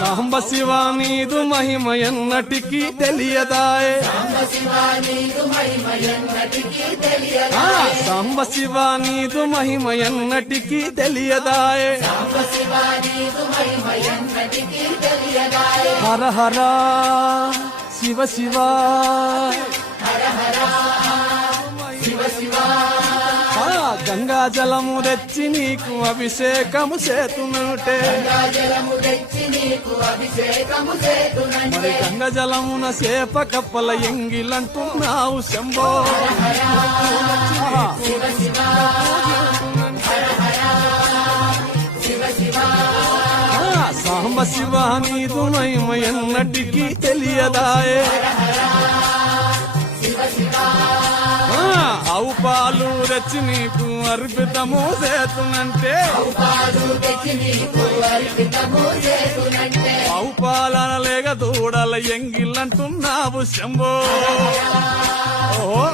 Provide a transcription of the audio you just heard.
సాంబ శివ నీదు మహిమ ఎన్నటికీ తెలియదాయే సాంబ శివ నీదు మహిమ ఎన్నటికీ తెలియదాయే హర హర శివ శివ గంగా జలము తెచ్చి నీకు అభిషేకము చేతునంటే మరి గంగా జలమున సేప కప్పల ఎంగిలంటున్నావు శంభో సాంబ శివ నీదు మహిమ ఎన్నటికీ తెలియదాయే ఆవు పాలు తెచ్చి నీకు అర్పితము చేతునంటే ఆవు పాలన లేక దూడల ఎంగిలంటున్నావు శంభో ఓహో